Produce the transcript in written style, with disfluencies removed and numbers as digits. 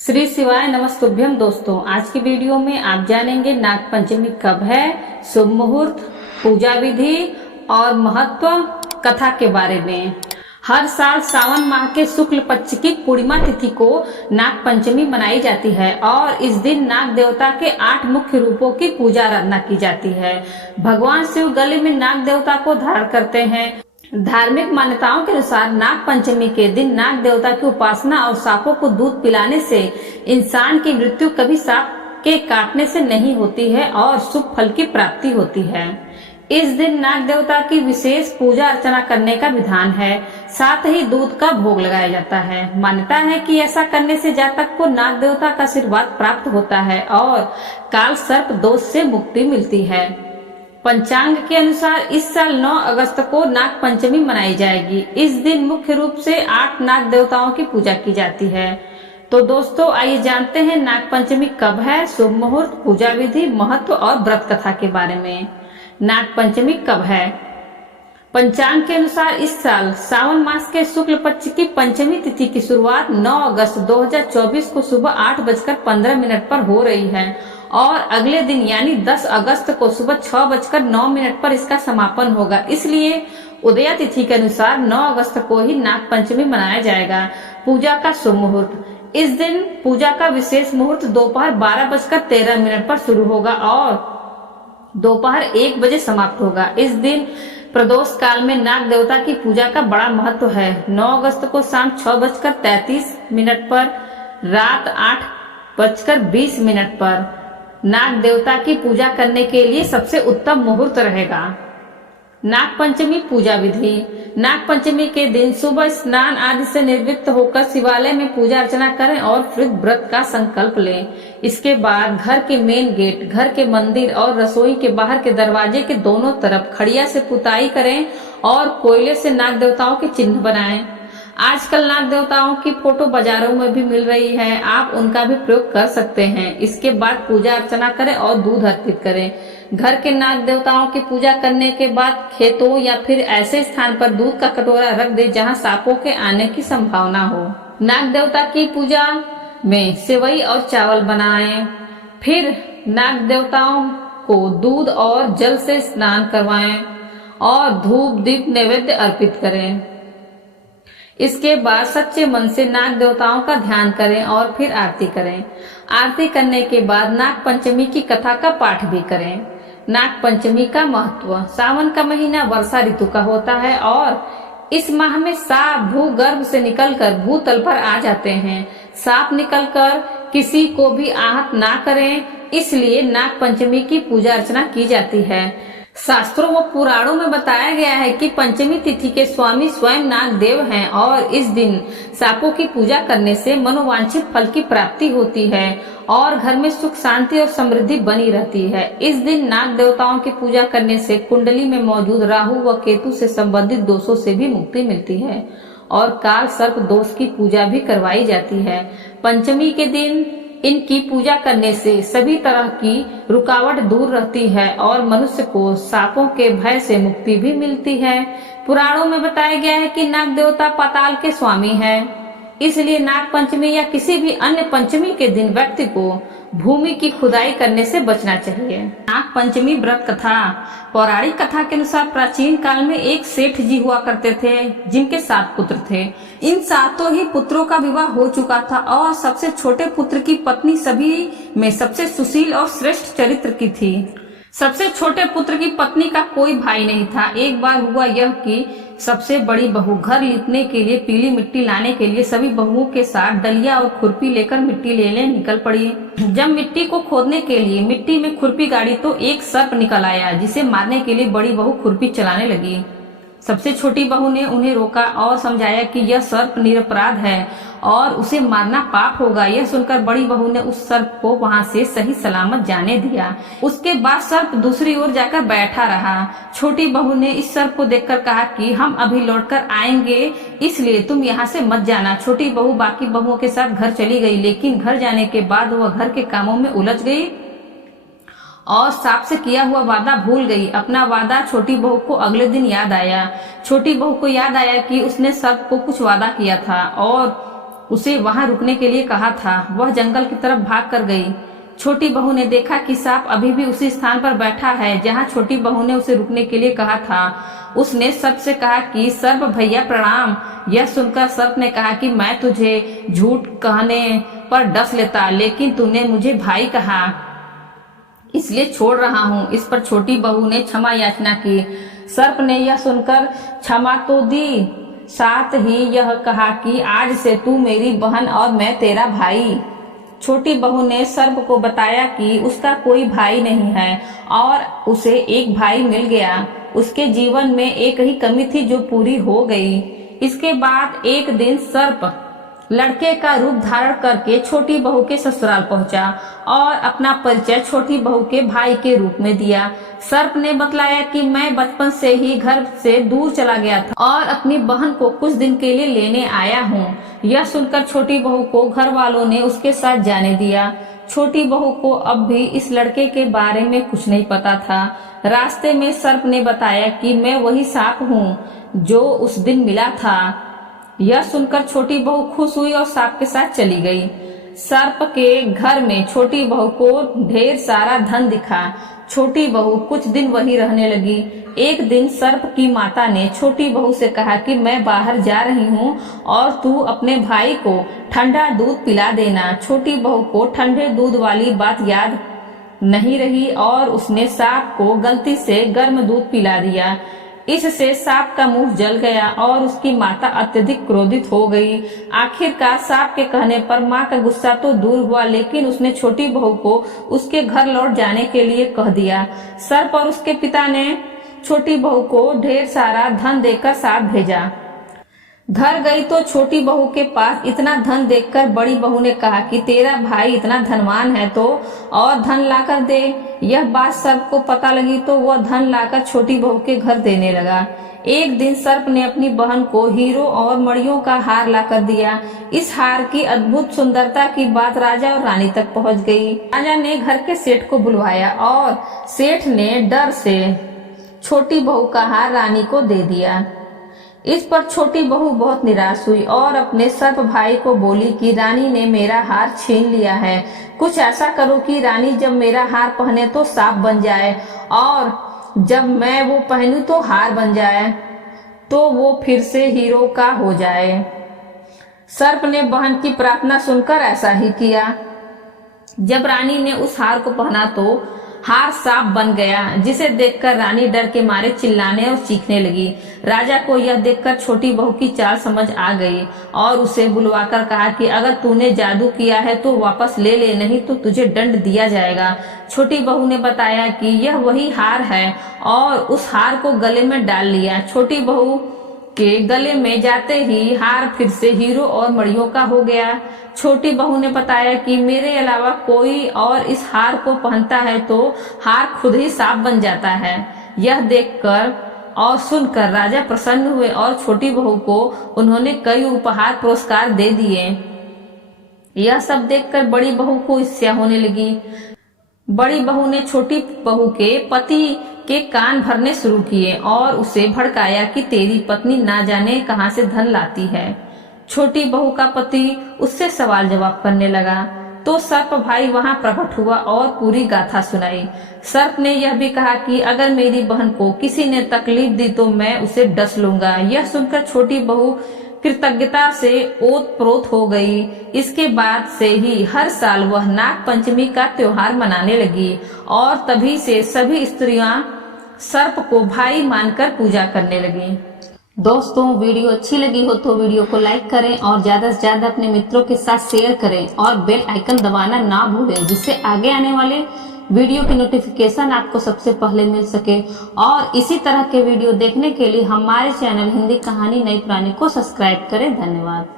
श्री शिवाय नमस्तुभ्यम। दोस्तों, आज की वीडियो में आप जानेंगे नाग पंचमी कब है, शुभ मुहूर्त, पूजा विधि और महत्व कथा के बारे में। हर साल सावन माह के शुक्ल पक्ष की पूर्णिमा तिथि को नाग पंचमी मनाई जाती है और इस दिन नाग देवता के 8 मुख्य रूपों की पूजा आराधना की जाती है। भगवान शिव गले में नाग देवता को धारण करते हैं। धार्मिक मान्यताओं के अनुसार नाग पंचमी के दिन नाग देवता की उपासना और सांपों को दूध पिलाने से इंसान की मृत्यु कभी सांप के काटने से नहीं होती है और शुभ फल की प्राप्ति होती है। इस दिन नाग देवता की विशेष पूजा अर्चना करने का विधान है, साथ ही दूध का भोग लगाया जाता है। मान्यता है कि ऐसा करने से जातक को नाग देवता का आशीर्वाद प्राप्त होता है और काल सर्प दोष से मुक्ति मिलती है। पंचांग के अनुसार इस साल 9 अगस्त को नाग पंचमी मनाई जाएगी। इस दिन मुख्य रूप से 8 नाग देवताओं की पूजा की जाती है। तो दोस्तों, आइए जानते हैं नाग पंचमी कब है, शुभ मुहूर्त, पूजा विधि, महत्व और व्रत कथा के बारे में। नाग पंचमी कब है? पंचांग के अनुसार इस साल सावन मास के शुक्ल पक्ष की पंचमी तिथि की शुरुआत 9 अगस्त 2024 को सुबह 8:15 पर हो रही है और अगले दिन यानी 10 अगस्त को सुबह 6:09 पर इसका समापन होगा। इसलिए उदया तिथि के अनुसार 9 अगस्त को ही नाग पंचमी मनाया जाएगा। पूजा का शुभ मुहूर्त। इस दिन पूजा का विशेष मुहूर्त दोपहर 12:13 पर शुरू होगा और दोपहर 1 बजे समाप्त होगा। इस दिन प्रदोष काल में नाग देवता की पूजा का बड़ा महत्व है। 9 अगस्त को शाम 6:33 पर, रात 8:20 पर नाग देवता की पूजा करने के लिए सबसे उत्तम मुहूर्त रहेगा। नाग पंचमी पूजा विधि। नाग पंचमी के दिन सुबह स्नान आदि से निवृत्त होकर शिवालय में पूजा अर्चना करें और फिर व्रत का संकल्प लें। इसके बाद घर के मेन गेट, घर के मंदिर और रसोई के बाहर के दरवाजे के दोनों तरफ खड़िया से पुताई करें और कोयले से नाग देवताओं के चिन्ह बनाएं। आजकल नाग देवताओं की फोटो बाजारों में भी मिल रही है, आप उनका भी प्रयोग कर सकते हैं। इसके बाद पूजा अर्चना करें और दूध अर्पित करें। घर के नाग देवताओं की पूजा करने के बाद खेतों या फिर ऐसे स्थान पर दूध का कटोरा रख दे जहां सांपों के आने की संभावना हो। नाग देवता की पूजा में सेवई और चावल बनाएं। फिर नाग देवताओं को दूध और जल से स्नान करवाएं और धूप दीप नैवेद्य अर्पित करें। इसके बाद सच्चे मन से नाग देवताओं का ध्यान करें और फिर आरती करें। आरती करने के बाद नाग पंचमी की कथा का पाठ भी करें। नाग पंचमी का महत्व। सावन का महीना वर्षा ऋतु का होता है और इस माह में सांप भूगर्भ से निकलकर भूतल पर आ जाते हैं। सांप निकलकर किसी को भी आहत ना करें, इसलिए नाग पंचमी की पूजा अर्चना की जाती है। शास्त्रों व पुराणों में बताया गया है कि पंचमी तिथि के स्वामी स्वयं नाग देव हैं और इस दिन सांपों की पूजा करने से मनोवांछित फल की प्राप्ति होती है और घर में सुख शांति और समृद्धि बनी रहती है। इस दिन नाग देवताओं की पूजा करने से कुंडली में मौजूद राहु व केतु से संबंधित दोषों से भी मुक्ति मिलती है और काल सर्प दोष की पूजा भी करवाई जाती है। पंचमी के दिन इनकी पूजा करने से सभी तरह की रुकावट दूर रहती है और मनुष्य को सांपों के भय से मुक्ति भी मिलती है। पुराणों में बताया गया है कि नाग देवता पाताल के स्वामी हैं, इसलिए नाग पंचमी या किसी भी अन्य पंचमी के दिन व्यक्ति को भूमि की खुदाई करने से बचना चाहिए। नाग पंचमी व्रत कथा। पौराणिक कथा के अनुसार प्राचीन काल में एक सेठ जी हुआ करते थे जिनके 7 पुत्र थे। इन 7 ही पुत्रों का विवाह हो चुका था और सबसे छोटे पुत्र की पत्नी सभी में सबसे सुशील और श्रेष्ठ चरित्र की थी। सबसे छोटे पुत्र की पत्नी का कोई भाई नहीं था। एक बार हुआ यह कि सबसे बड़ी बहू घर लीपने के लिए पीली मिट्टी लाने के लिए सभी बहुओं के साथ डलिया और खुरपी लेकर मिट्टी लेने निकल पड़ी। जब मिट्टी को खोदने के लिए मिट्टी में खुरपी गाड़ी तो एक सर्प निकल आया, जिसे मारने के लिए बड़ी बहू खुरपी चलाने लगी। सबसे छोटी बहू ने उन्हें रोका और समझाया कि यह सर्प निरपराध है और उसे मारना पाप होगा। यह सुनकर बड़ी बहू ने उस सर्प को वहां से सही सलामत जाने दिया। उसके बाद सर्प दूसरी ओर जाकर बैठा रहा। छोटी बहू ने इस सर्प को देखकर कहा कि हम अभी लौटकर आएंगे, इसलिए तुम यहाँ से मत जाना। छोटी बहू बाकी बहुओं के साथ घर चली गई, लेकिन घर जाने के बाद वह घर के कामों में उलझ गई और सांप से किया हुआ वादा भूल गई। अपना वादा छोटी बहू को अगले दिन याद आया। छोटी बहू को याद आया कि उसने सर्प को कुछ वादा किया था और उसे वहां रुकने के लिए कहा था, वह जंगल की तरफ भाग कर गई। छोटी बहू ने देखा कि सांप अभी भी उसी स्थान पर बैठा है जहां छोटी बहू ने उसे रुकने के लिए कहा था। उसने सर्प से कहा कि सर्प भैया प्रणाम। यह सुनकर सर्प ने कहा कि मैं तुझे झूठ कहने पर डस लेता, लेकिन तूने मुझे भाई कहा इसलिए छोड़ रहा हूँ। इस पर छोटी बहू ने क्षमा याचना की। सर्प ने यह सुनकर क्षमा तो दी, साथ ही यह कहा कि आज से तू मेरी बहन और मैं तेरा भाई। छोटी बहू ने सर्प को बताया कि उसका कोई भाई नहीं है और उसे एक भाई मिल गया। उसके जीवन में एक ही कमी थी जो पूरी हो गई। इसके बाद एक दिन सर्प लड़के का रूप धारण करके छोटी बहू के ससुराल पहुंचा और अपना परिचय छोटी बहू के भाई के रूप में दिया। सर्प ने बतलाया कि मैं बचपन से ही घर से दूर चला गया था और अपनी बहन को कुछ दिन के लिए लेने आया हूँ। यह सुनकर छोटी बहू को घर वालों ने उसके साथ जाने दिया। छोटी बहू को अब भी इस लड़के के बारे में कुछ नहीं पता था। रास्ते में सर्प ने बताया कि मैं वही सांप हूँ जो उस दिन मिला था। यह सुनकर छोटी बहू खुश हुई और सांप के साथ चली गई। सर्प के घर में छोटी बहू को ढेर सारा धन दिखा। छोटी बहू कुछ दिन वही रहने लगी। एक दिन सर्प की माता ने छोटी बहू से कहा कि मैं बाहर जा रही हूँ और तू अपने भाई को ठंडा दूध पिला देना। छोटी बहू को ठंडे दूध वाली बात याद नहीं रही और उसने सांप को गलती से गर्म दूध पिला दिया। इससे सांप का मुंह जल गया और उसकी माता अत्यधिक क्रोधित हो गई। आखिरकार सांप के कहने पर माँ का गुस्सा तो दूर हुआ, लेकिन उसने छोटी बहू को उसके घर लौट जाने के लिए कह दिया। सर्प और उसके पिता ने छोटी बहू को ढेर सारा धन देकर साथ भेजा। घर गई तो छोटी बहू के पास इतना धन देखकर बड़ी बहू ने कहा कि तेरा भाई इतना धनवान है तो और धन लाकर दे। यह बात सर्प को पता लगी तो वह धन लाकर छोटी बहू के घर देने लगा। एक दिन सर्प ने अपनी बहन को हीरो और मणियों का हार लाकर दिया। इस हार की अद्भुत सुंदरता की बात राजा और रानी तक पहुंच गई। राजा ने घर के सेठ को बुलवाया और सेठ ने डर से छोटी बहू का हार रानी को दे दिया। इस पर छोटी बहू बहुत निराश हुई और अपने सर्प भाई को बोली कि रानी ने मेरा हार छीन लिया है। कुछ ऐसा करो कि रानी जब मेरा हार पहने तो सांप बन जाए और जब मैं वो पहनूं तो हार बन जाए, तो वो फिर से हीरो का हो जाए। सर्प ने बहन की प्रार्थना सुनकर ऐसा ही किया। जब रानी ने उस हार को पहना तो हार सांप बन गया, जिसे देखकर रानी डर के मारे चिल्लाने और चीखने लगी। राजा को यह देखकर छोटी बहू की चाल समझ आ गई और उसे बुलवाकर कहा कि अगर तूने जादू किया है तो वापस ले ले, नहीं तो तुझे दंड दिया जाएगा। छोटी बहू ने बताया कि यह वही हार है और उस हार को गले में डाल लिया। छोटी बहू के गले में जाते ही हार फिर से हीरो और मणियों का हो गया। छोटी बहू ने बताया कि मेरे अलावा कोई और इस हार को पहनता है तो हार खुद ही सांप बन जाता है। यह देखकर और सुनकर राजा प्रसन्न हुए और छोटी बहू को उन्होंने कई उपहार पुरस्कार दे दिए। यह सब देखकर बड़ी बहू को ईर्ष्या होने लगी। बड़ी बहू ने छोटी बहू के पति के कान भरने शुरू किए और उसे भड़काया कि तेरी पत्नी ना जाने कहां से धन लाती है। छोटी बहू का पति उससे सवाल जवाब करने लगा तो सर्प भाई वहां प्रकट हुआ और पूरी गाथा सुनाई। सर्प ने यह भी कहा कि अगर मेरी बहन को किसी ने तकलीफ दी तो मैं उसे डस लूंगा। यह सुनकर छोटी बहू कृतज्ञता से ओतप्रोत हो गई। इसके बाद से ही हर साल वह नाग पंचमी का त्योहार मनाने लगी और तभी से सभी स्त्रियां सर्प को भाई मानकर पूजा करने लगी। दोस्तों, वीडियो अच्छी लगी हो तो वीडियो को लाइक करें और ज्यादा से ज्यादा अपने मित्रों के साथ शेयर करें और बेल आइकन दबाना ना भूलें, जिससे आगे आने वाले वीडियो की नोटिफिकेशन आपको सबसे पहले मिल सके। और इसी तरह के वीडियो देखने के लिए हमारे चैनल हिंदी कहानी नई पुरानी को सब्सक्राइब करें। धन्यवाद।